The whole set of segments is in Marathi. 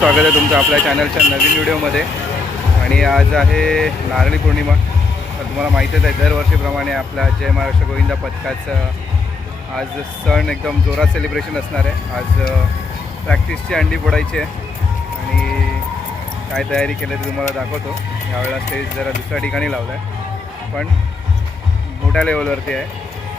स्वागत आहे तुमचं आपल्या चॅनलच्या नवीन व्हिडिओमध्ये. आणि आज आहे नारळी पौर्णिमा. तर तुम्हाला माहीतच आहे दरवर्षीप्रमाणे आपल्या जय महाराष्ट्र गोविंदा पथकाचं आज सण एकदम जोरात सेलिब्रेशन असणार आहे. आज प्रॅक्टिसची अंडी फोडायची आहे आणि काय तयारी केली ते तुम्हाला दाखवतो. यावेळेला स्टेज जरा दुसऱ्या ठिकाणी लावला आहे पण मोठ्या लेवलवरती आहे.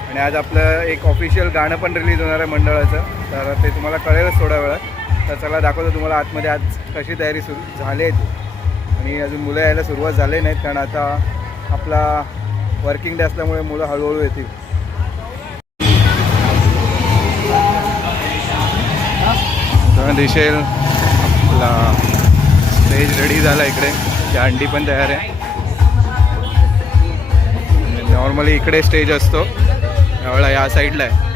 आणि आज आपलं एक ऑफिशियल गाणं पण रिलीज होणार आहे मंडळाचं, तर ते तुम्हाला कळेलच थोड्या वेळात. तर चला दाखवतो तुम्हाला आतमध्ये आज कशी तयारी सुरू झाली आहे. आणि अजून मुलं यायला सुरुवात झाली नाहीत कारण आता आपला वर्किंग डे असल्यामुळे मुलं हळूहळू येतील. दिसेल आपला स्टेज रेडी झाला इकडे, त्या अंडी पण तयार आहे. नॉर्मली इकडे स्टेज असतो, यावेळेला या साईडला आहे.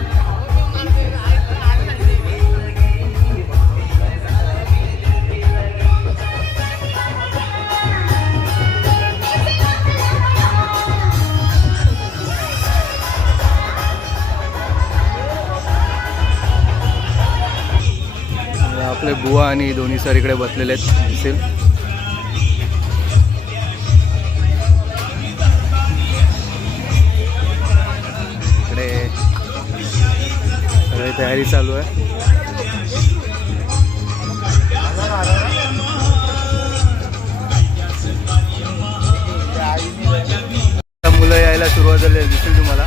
आपले बुवा आणि दोन्ही सर इकडे बसलेले आहेत दिसेल. इकडे सगळी तयारी चालू आहे. मुलं यायला सुरुवात झाली दिसेल तुम्हाला.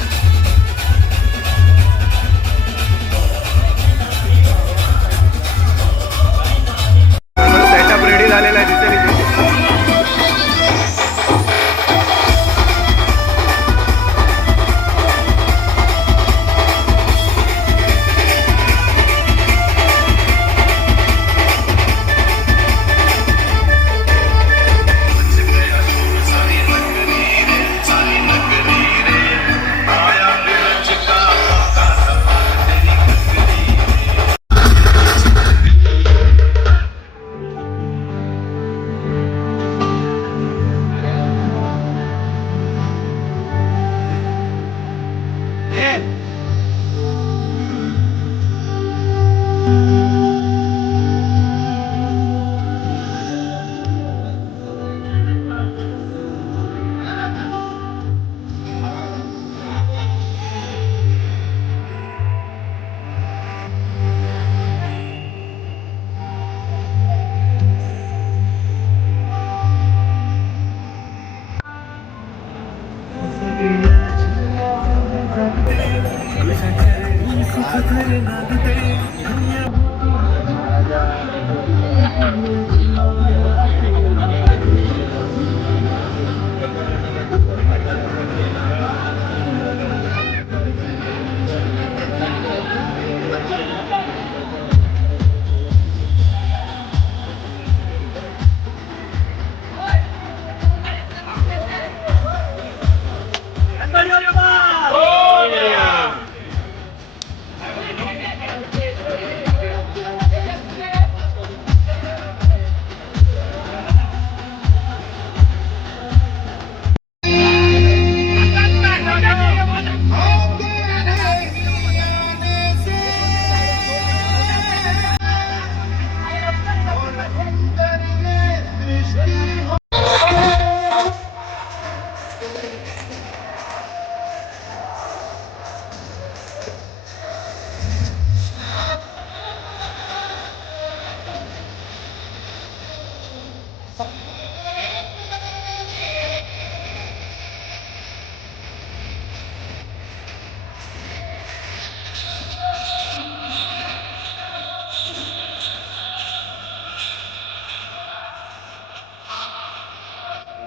झालेला आहे दिसेल इथे.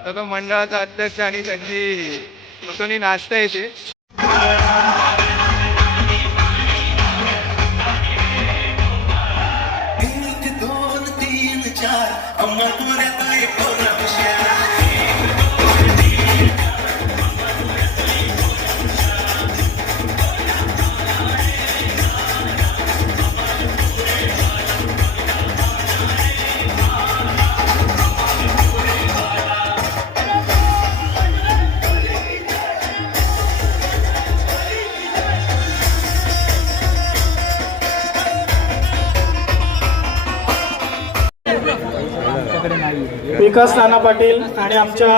तर मंडळाचा अध्यक्ष आणि त्यांची नूतनी नाश्ता येते. विकास नाना पाटील आणि आमच्या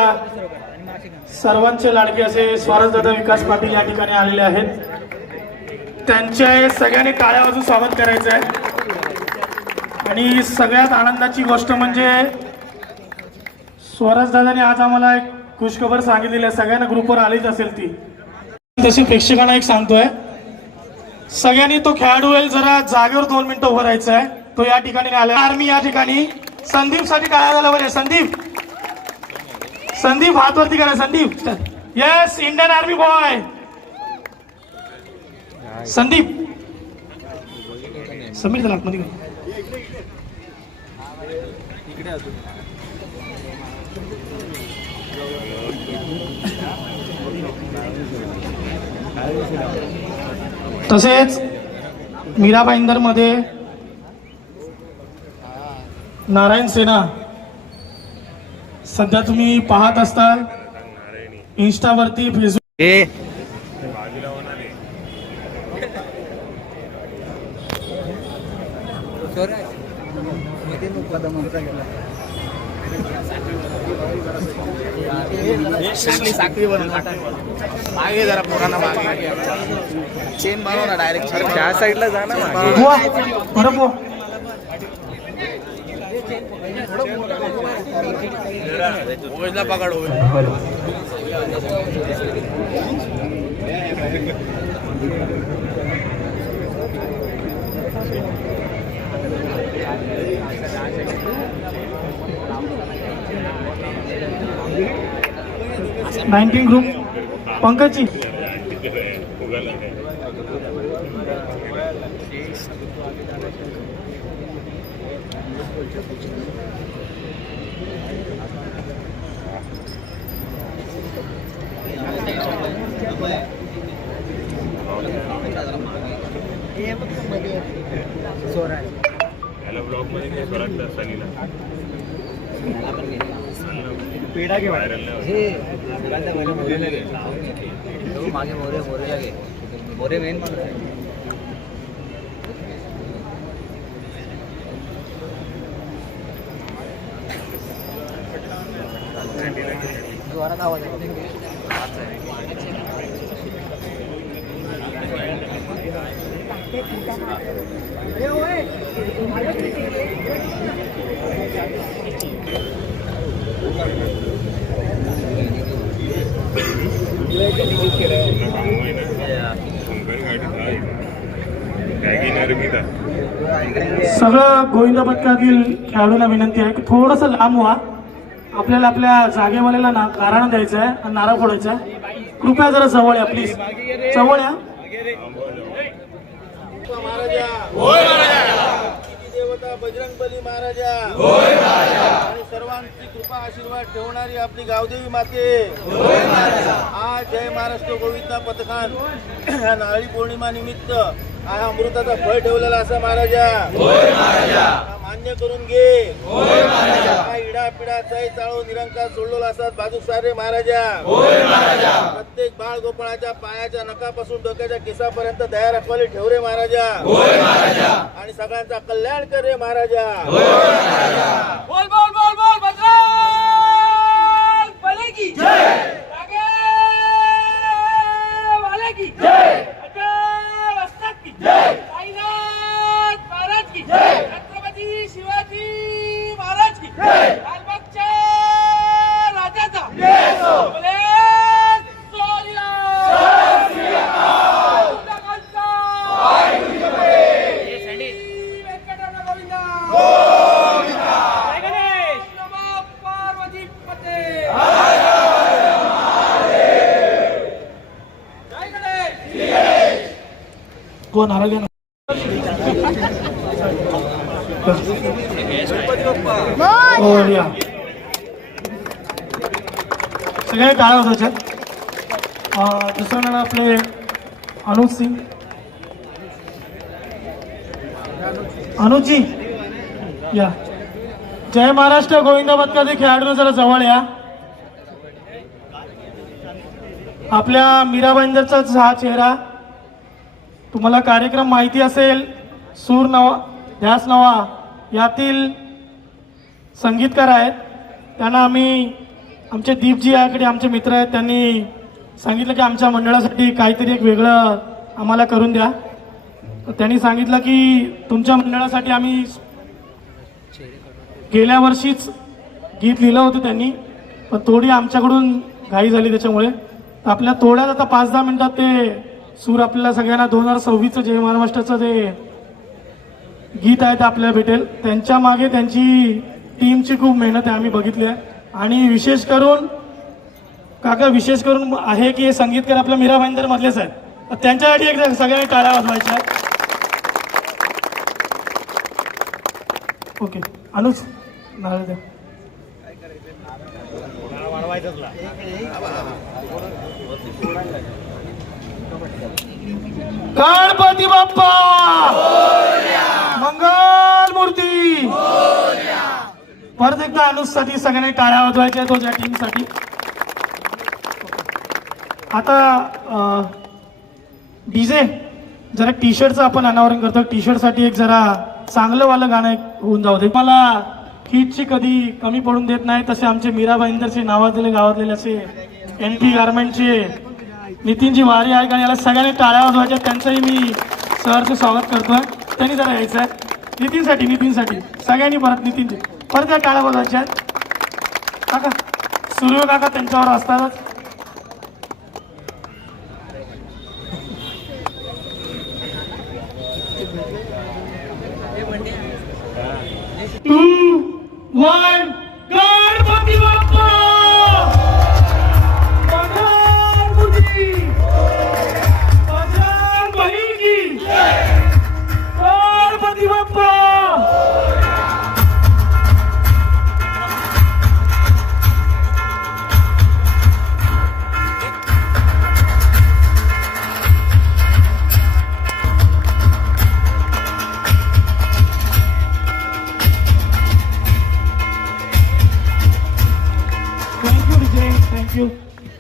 सर्वांचे लाडके असे स्वराजदादा विकास पाटील या ठिकाणी आलेले आहेत। त्यांचे सगळ्यांनी टाळ्या वाजवून स्वागत करायचं आहे। आणि सगळ्यात आनंदाची गोष्ट म्हणजे स्वराजदादांनी आज आम्हाला एक खुशखबर सांगितलेली आहे, सगळ्यांना ग्रुपवर आलीच असेल ती, तशी प्रेक्षकांना एक सांगतोय, सगळ्यांनी तो खेळाडू होईल जरा जागेवर 2 मिनिटं उभं राहायचं आहे। तो या ठिकाणी आला आर्मी या ठिकाणी संदीप साठी टाळ्या झाला बरे। संदीप संदीप हात वरती करा। Sandeep yes Indian army boy Sandeep Sameer चला आतमध्ये तसेच मीरा भाईंदर मध्ये नारायण सेना सध्या तुम्ही पाहत असताल इंस्टावरती फेसबुक मागे जरा पोरांना मागे चेन बनव ना डायरेक्ट त्या साईडला जा ना पकड 19 ग्रुप पंकजी पेड़ा के वायरल मागे मोरे मोरे लगे मोरे मेन दोबारा आवाज सगळं गोविंद पथकातील खेळाडूंना विनंती आहे की थोडंसं लांब व्हा, आपल्याला आपल्या जागेवाल्याला गाराणं द्यायचं आहे आणि नारळ फोडायचा आहे। कृपया जरा जवळ या, प्लीज जवळ या। देवता बजरंगबली महाराजा आणि सर्वांची कृपा आशीर्वाद ठेवणारी आपली गावदेवी माते आज जय महाराष्ट्र गोविंदा पथकान ह्या नारळी पौर्णिमा निमित्त हा अमृताचा फळ ठेवलेला असा महाराजा मान्य करून घे। हा इडा पिडा चै चाळो निरंकार सोडलेला असतात बाजू सारे महाराजा प्रत्येक बाळ गोपाळाच्या पायाच्या नखापासून डोक्याच्या केसापर्यंत दया राखवाली ठेव रे महाराजा आणि सगळ्यांचा कल्याण कर रे महाराजा। बोल बोल बोल बोल बजरंग बली की जय, आगे वाले की जय, वस्ताद की जय, साईनाथ महाराज की जय, छत्रपती शिवाजी महाराज की जय, लालबागच्या राजाचा जय हो, बोले सोनिया जय श्री राम उदाकांचा वाहिगुरू जी बोले ये सँडी वेंकटरमण गोविंदा गोविंदा जय गणेश नमः पार्वती पते हर हर महादेव जय गणेश श्री गणेश कोण नारळ सगळे काय होत दुसरं नाव आपले अनुज सिंग अनुजी या। जय महाराष्ट्र गोविंद पथकातील खेळाडूंना जरा जवळ या। आपल्या मीरा भाईंदरचाच हा चेहरा, तुम्हाला कार्यक्रम माहिती असेल, सूर नवा ध्यास नवा यातील संगीतकार आहेत त्यांना आम्ही आमचे दीपजी याकडे आमचे मित्र आहेत, त्यांनी सांगितलं की आमच्या मंडळासाठी काहीतरी एक वेगळं आम्हाला करून द्या. तर त्यांनी सांगितलं की तुमच्या मंडळासाठी आम्ही गेल्या वर्षीच गीत लिहिलं होतं त्यांनी, पण थोडी आमच्याकडून घाई झाली त्याच्यामुळे. तर आपल्या थोड्यात आता 5-10 मिनिटात ते सूर आपल्याला सगळ्यांना 2026चं जय महाराष्ट्राचं ते गीत आहे ते आपल्याला भेटेल. त्यांच्या मागे त्यांची टीमची खूप मेहनत आहे, आम्ही बघितली आहे. आणि विशेष करून काका विशेष करून आहे की हे संगीतकार आपल्या मीरा भाईंदर मधलेच आहेत. तर त्यांच्यासाठी एकदा सगळ्यांनी टाळ्या वाजवायच्या आहेत. ओके अनुज नारळ द्या. गणपती बाप्पा मंगल मूर्ती. परत एकदा अनुजसाठी सगळ्यांनी टाळ्या वाजवायच्या तो ज्या टीमसाठी. आता डीजे जरा टी शर्टचं आपण अनावरण करतो. टी शर्टसाठी एक जरा चांगलं वालं गाणं एक होऊन जाऊ दे. मला हिटची कधी कमी पडून देत नाही तसे आमचे मीरा भाईंदरचे नावाजलेले गावातलेले असे NP गारमेंटचे नितीनजी वारी आहे आणि याला सगळ्यांनी टाळ्या वाजवायच्या. त्यांचंही मी सरचं स्वागत करतोय. त्यांनी जरा यायचं आहे नितीनसाठी सगळ्यांनी परत नितीनजी परत त्या टाळ्या वाजवायच्या आहेत. काका सूर्य काका त्यांच्यावर असतातच. टू वन गणपती बाप्पा मंगल मूर्ती. बजरंग बली की गणपती बाप्पा. थँक्यू.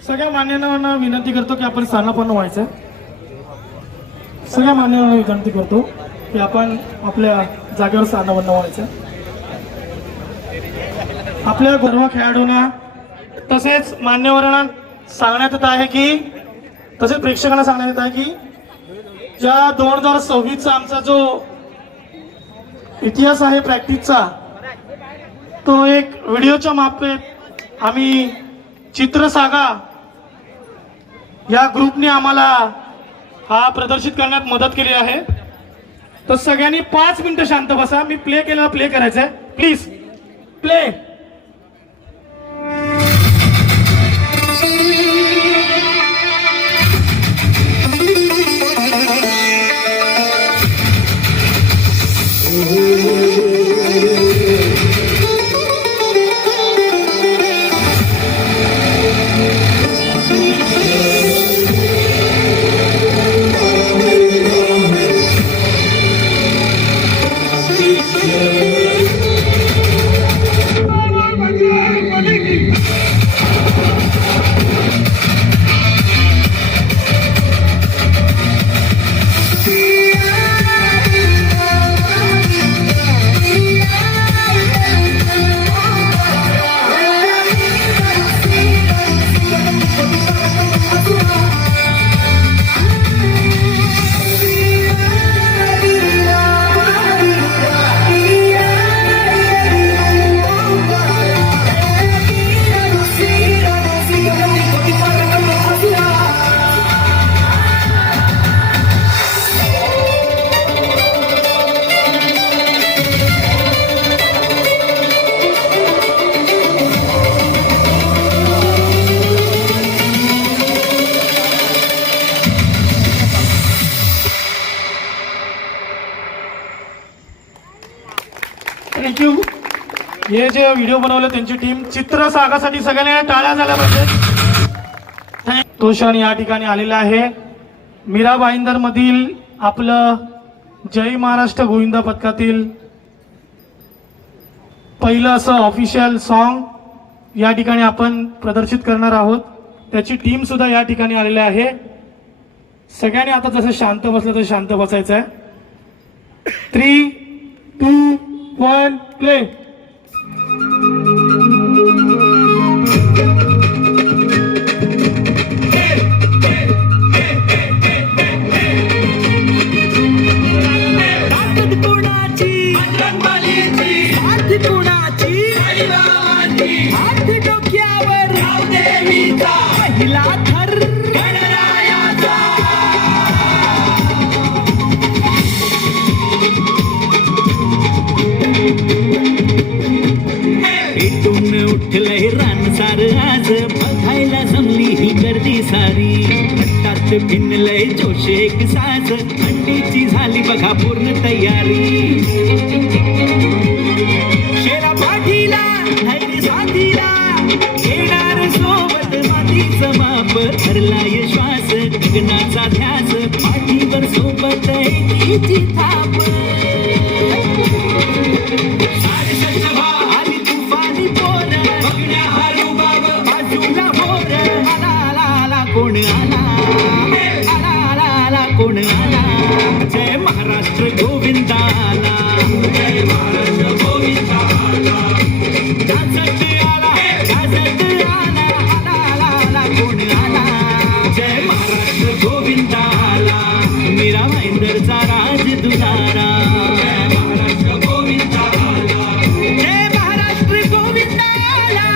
सगळ्या मान्यांना विनंती करतो की आपण स्थानापन्न व्हायचं. सगळ्या मान्यांना विनंती करतो की आपण आपल्या जागेवर स्थानापन्न व्हायचं. आपल्या सर्व खेळाडूंना तसेच मान्यवरांना सांगण्यात येत आहे की तसेच प्रेक्षकांना सांगण्यात येत आहे की ज्या 2026चा आमचा जो इतिहास आहे प्रॅक्टिसचा तो एक व्हिडिओच्या मार्फत आम्ही चित्रसागा या ग्रुपने आम्हाला हा प्रदर्शित करण्यात मदत केली आहे. तर सगळ्यांनी 5 मिनिटं शांत बसा. मी प्ले केल्यावर प्ले करायचं आहे. Please play. थँक्यू. हे जे व्हिडिओ बनवलं त्यांची टीम चित्रसागासाठी सगळ्यांना टाळ्या झाल्या पाहिजे. तो क्षण या ठिकाणी आलेला आहे. मीरा भाईंदर मधील आपलं जय महाराष्ट्र गोविंदा पथकातील पहिलं असं ऑफिशियल सॉन्ग या ठिकाणी आपण प्रदर्शित करणार आहोत. त्याची टीम सुद्धा या ठिकाणी आलेली आहे. सगळ्यांनी आता जसं शांत बसलं तसं शांत बसायचं आहे. 3, 2, 1 प्ले. उठलंय रानसार आज बघायला जमली ही गर्दी सारी हट्टात भिनलंय जोश एक साज अंडीची झाली बघा पूर्ण तयारी शेला पाठीला धैर्य साथीला येणार सोबत मातीचं माप धरलाय श्वास गगनाचा ध्यास पाठीवर सोबत एकीची थाप आली तुफानी पोर बघण्या हारू बाब बाजूला मोर आला आला आला कोण आला आला आला आला कोण आला जय महाराष्ट्र गोविंदाला जय महाराष्ट्र गोविंदाला गाजत आला आला आला आला कोण आला जय महाराष्ट्र गोविंदाला मीरा भाईंदरचा राज दुलारा जय महाराष्ट्र गोविंदाला जय महाराष्ट्र गोविंदाला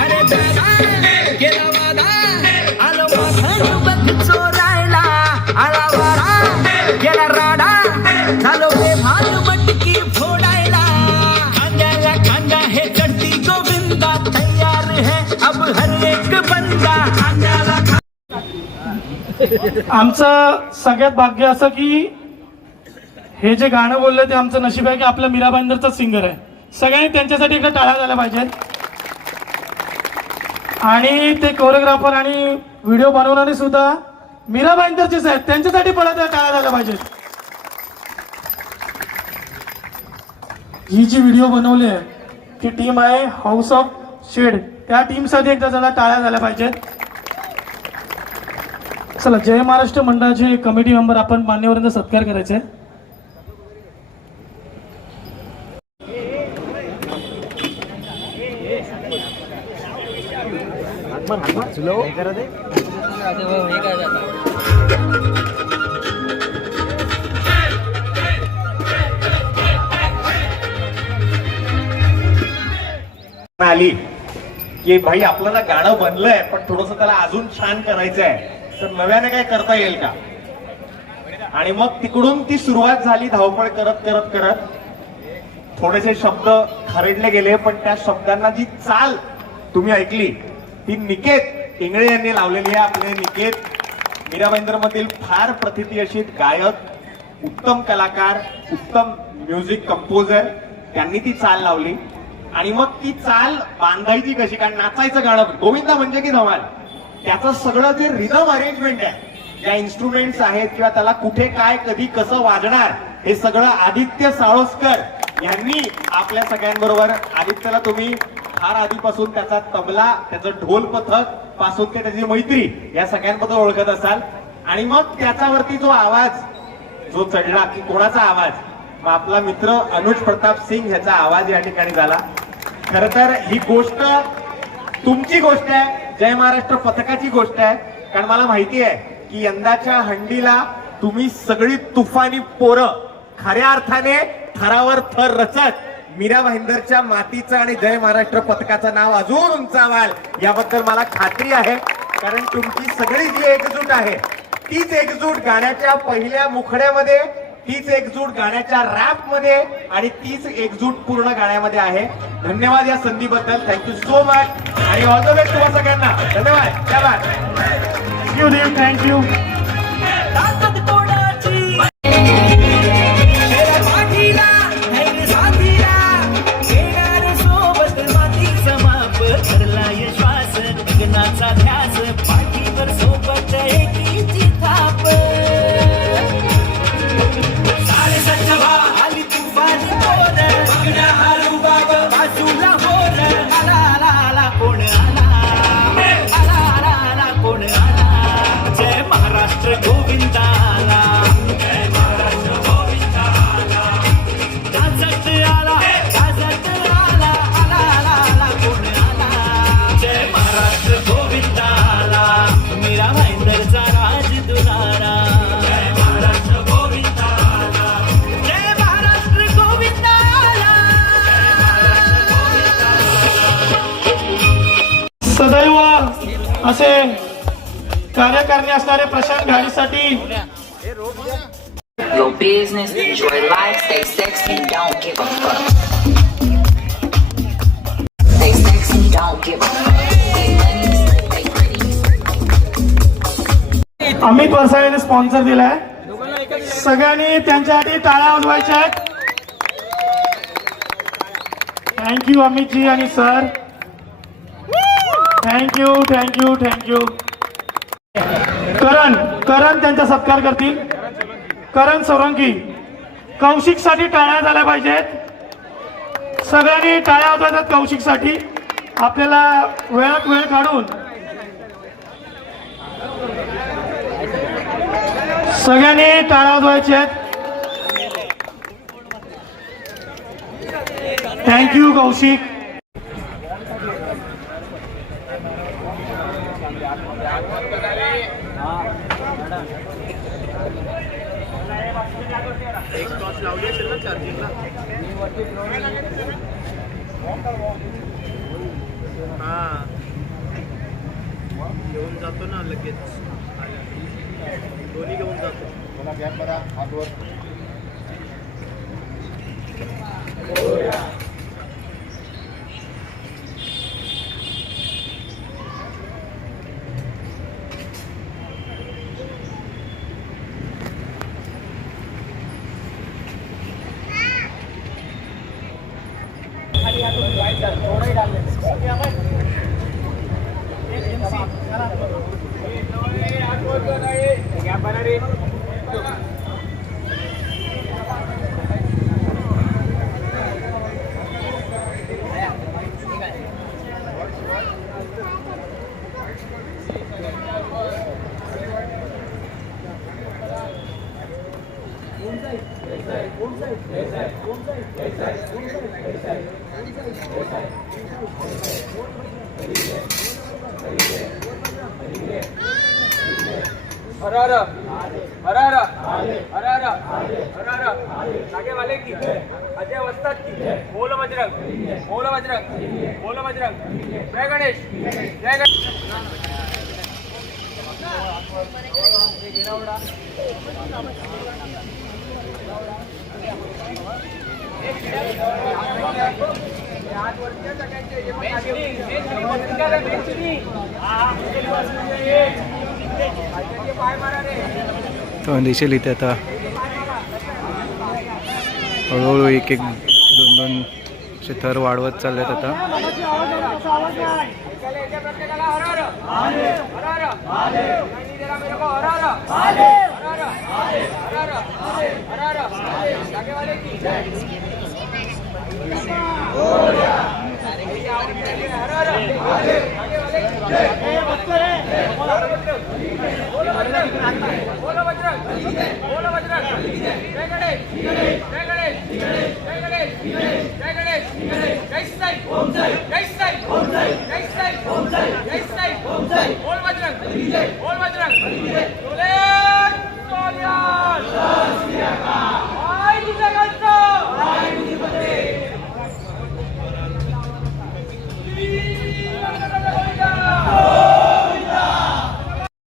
अरे दादा गेला वादा आलो वाहन बघ चोरायला आला वारा गेला राडा झालो बेभान मटकी फोडायला खांद्याला खांदा हे चढती गोविंदा तयार है अब हर एक बंदा खांद्याला आमचं सगळ्यात भाग्य असं की हे जे गाणं बोललं ते आमचं नशीब आहे की आपल्या मीरा भाईंदरचाच सिंगर आहे. सगळ्यांनी त्यांच्यासाठी एकदा टाळ्या झाल्या पाहिजेत आणि ते कोरिओग्राफर आणि व्हिडिओ बनवणारे सुद्धा मीरा भाईंदरचेच आहेत, त्यांच्यासाठी पण टाळ्या झाल्या पाहिजेत. ही जी व्हिडिओ बनवली आहे ती टीम आहे हाऊस ऑफ शेड, त्या टीमसाठी एकदा जरा टाळ्या झाल्या पाहिजेत. चला जय महाराष्ट्र मंडळाचे कमिटी मेंबर आपण मान्यवरांचा सत्कार करायचा आहे. आली की भाई आपलं ना गाणं बनलंय पण थोडस त्याला अजून छान करायचं आहे तर नव्याने काय करता येईल का. आणि मग तिकडून ती सुरुवात झाली धावपळ करत करत करत थोडेसे शब्द खरडले गेले पण त्या शब्दांना जी चाल तुम्ही ऐकली ती निकेत इंगळे यांनी लावलेली आहे. आपले निकेत मीरा भाईंदर मधील फार प्रथिती गायक, उत्तम कलाकार, उत्तम म्युझिक कंपोजर, त्यांनी ती चाल लावली. आणि मग ती चाल बांधायची कशी, कारण नाचायचं गाणं गोविंदा म्हणजे की धमाल, त्याचं सगळं जे रिदम अरेंजमेंट आहे, ज्या इन्स्ट्रुमेंट्स आहेत किंवा त्याला कुठे काय कधी कसं वाजणार हे सगळं आदित्य साळोस्कर यांनी आपल्या सगळ्यांबरोबर. आदित्यला तुम्ही फार आधीपासून त्याचा तबला, त्याचं ढोल पथक पासून ते त्याची मैत्री या सगळ्यांबद्दल ओळखत असाल. आणि मग त्याच्यावरती जो आवाज जो चढला की कोणाचा आवाज, मग आपला मित्र अनुज प्रताप सिंग ह्याचा आवाज या ठिकाणी झाला. खर तर ही गोष्ट तुमची गोष्ट आहे, जय महाराष्ट्र पथकाची गोष्ट आहे. कारण मला माहिती आहे की यंदाच्या हंडीला तुम्ही सगळी तुफानी पोरं खऱ्या अर्थाने थरावर थर रचत मीरा भाईंदरच्या मातीचं आणि जय महाराष्ट्र पथकाचं नाव अजून उंचावाल याबद्दल मला खात्री आहे. कारण तुमची सगळी जी एकजूट आहे तीच एकजूट गाण्याच्या पहिल्या मुखड्यामध्ये, तीच एकजूट गाण्याच्या रॅप मध्ये आणि तीच एकजूट पूर्ण गाण्यामध्ये आहे. धन्यवाद या संधीबद्दल, थँक्यू सो मच आणि ऑल द बेस्ट तुम्हा सगळ्यांना. धन्यवाद. थँक्यू देव, थँक्यू. ताकद कोणाची शेरा पाठीला धैर्य साथीला येणार सोबत मातीचं माप धरलाय श्वास गगनाचा ध्यास पाठीवर सोबत एकीची थाप साडेसच्चा आली तुफानी पोर बघण्या हारू बाब बाजूला होर आला आला आला कोण आला आला आला आला कोण आला जय महाराष्ट्र सदैव असे कार्यकारिणी असणारे Prashant घाडीसाठी Your business, enjoy life, stay sexy, don't give a fuck. Stay sexy, don't give a fuck. Stay money, stay pretty. Amit वरसाळेने स्पॉन्सर दिलाय. सगळ्यांनी त्यांच्यासाठी टाळ्या वाजवायच्या आहेत. थँक्यू अमितजी आणि sir. Thank you thank you thank you. Karan त्यांचा सत्कार करतील. करण सोरंकी. कौशिकसाठी टाळ्या झाल्या पाहिजेत. सगळ्यांनी टाळ्या वाजवायच्यात कौशिकसाठी. आपल्याला वेळात वेळ काढून सगळ्यांनी टाळ्या वाजवायच्या आहेत. थँक्यू कौशिक. एक टॉर्च लावली असेल ना चार्जिंगला. हा घेऊन जातो ना लगेच. दोन्ही घेऊन जातो. आगे वाले की अजय वस्ताद की बोलो बजरंग बोलो बजरंग बोलो बजरंग. जय गणेश जय गणेश. तो दिसेल इथे आता हळूहळू एक एक दोन दोन असे थर वाढवत चाललेत आता. बोलो बजरंग बोलो बजरंग. जय गणेश जय गणेश जय गणेश जय गणेश. जय साई जय साई जय साई जय साई. बोल बजरंग बोल बजरंग. बोले सोनियाल हाय तुझ्या गावचं हाय तुझी पते.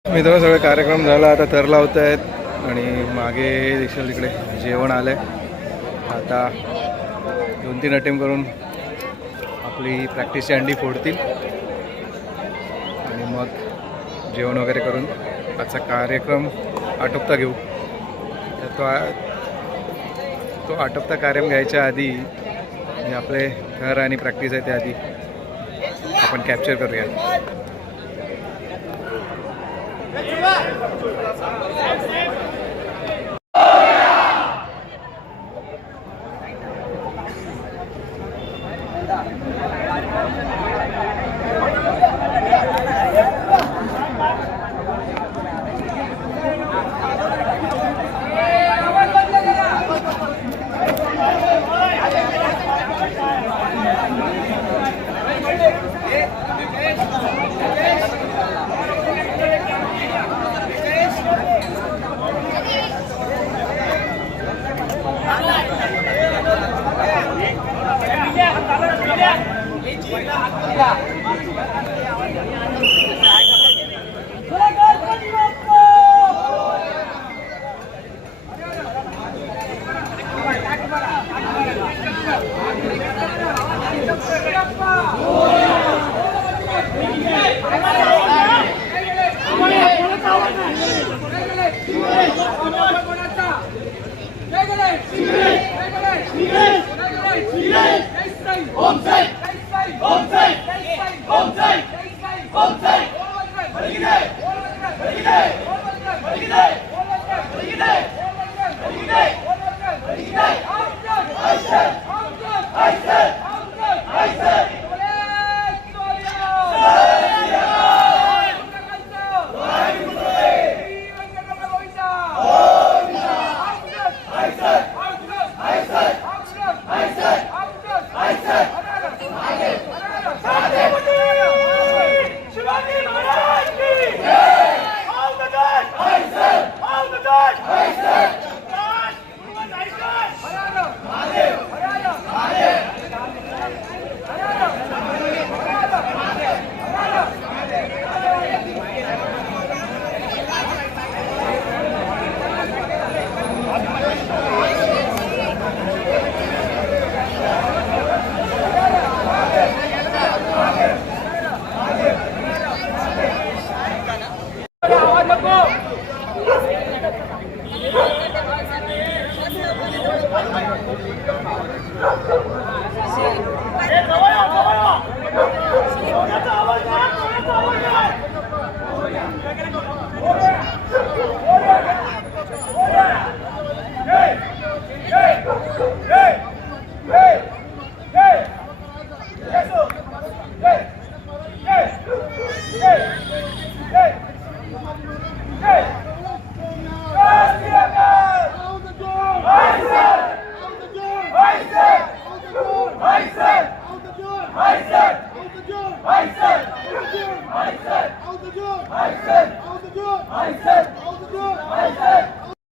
मित्रांनो सगळे कार्यक्रम झाला. आता थर लावत आहेत आणि मागे देखील तिकडे जेवण आलं आहे. आता 2-3 अटेम्प्ट करून आपली प्रॅक्टिसची अंडी फोडतील आणि मग जेवण वगैरे करून आजचा कार्यक्रम आटोपता घेऊ. तर तो आटोपता कार्यक्रम घ्यायच्या आधी म्हणजे आपले थर आणि प्रॅक्टिस आहे त्याआधी आपण कॅप्चर करूया.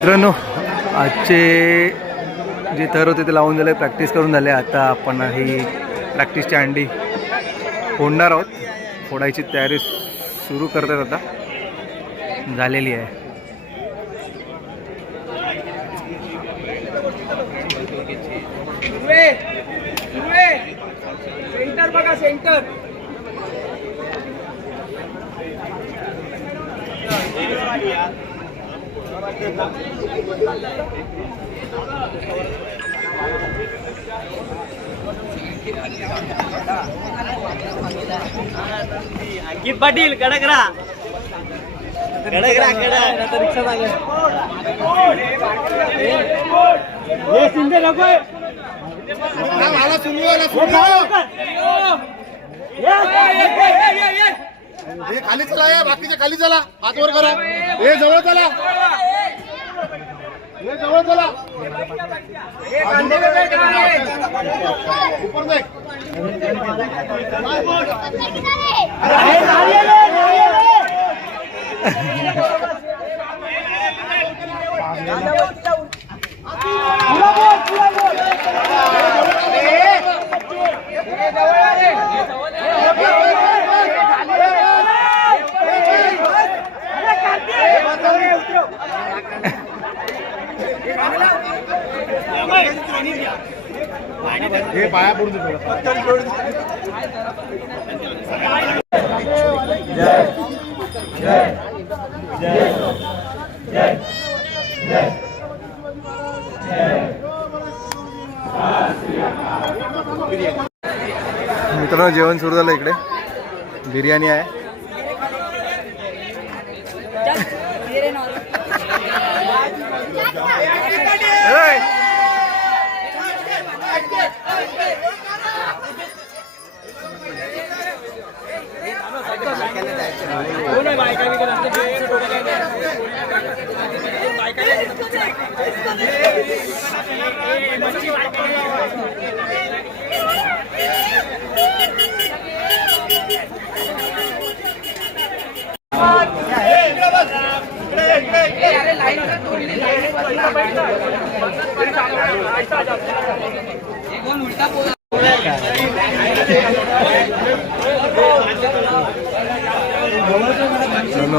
मित्रांनो, आजचे जे थर होते ते लावून झाले, प्रॅक्टिस करून झाले. आता आपण ही प्रॅक्टिसची अंडी फोडणार आहोत. फोडायची तयारी सुरू करतात. आता झालेली आहे. सेंटर बघा, सेंटर. अंकित पाटील कडकरा कडकरा कडक रिक्षा झाले हे शिंदे नको हे खाली चला, या बाकीचे खाली चला, हात वर करा. हे जवळ चला, हे जवळ चला. ऊपर देख. हे पाया पडून मित्रांनो, जेवण सुरू झालं. इकडे बिर्याणी आहे.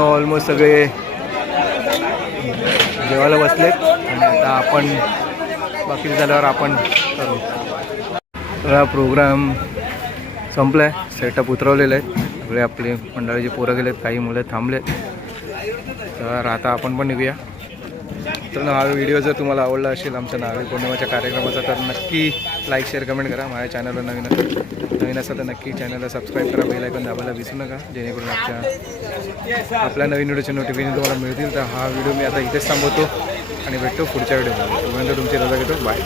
ऑलमोस्ट सगळे जेवायला बसलेत आणि आता आपण बाकी झाल्यावर आपण करू. सगळा प्रोग्राम संपला आहे. सेटअप उतरवलेले आहेत. सगळे आपले मंडळाची पोरं गेलेत, काही मुलं थांबलेत. तर आता आपण पण निघूया. तर हा व्हिडिओ जर तुम्हाला आवडला असेल आमच्या नारळी पौर्णिमेच्या कार्यक्रमाचा तर नक्की लाईक शेअर कमेंट करा. माझ्या चॅनलवर नवीन असेल तर नक्की चॅनलला सबस्क्राईब करा. बेल आयकॉन दाबायला विसरू नका जेणेकरून आपल्या नवीन व्हिडिओचे नोटिफिकेशन तुम्हाला मिळतील. तर हा व्हिडिओ मी आता इथेच थांबवतो आणि भेटतो पुढच्या व्हिडिओमध्ये. तोपर्यंत तुमची रजा घेतो. बाय.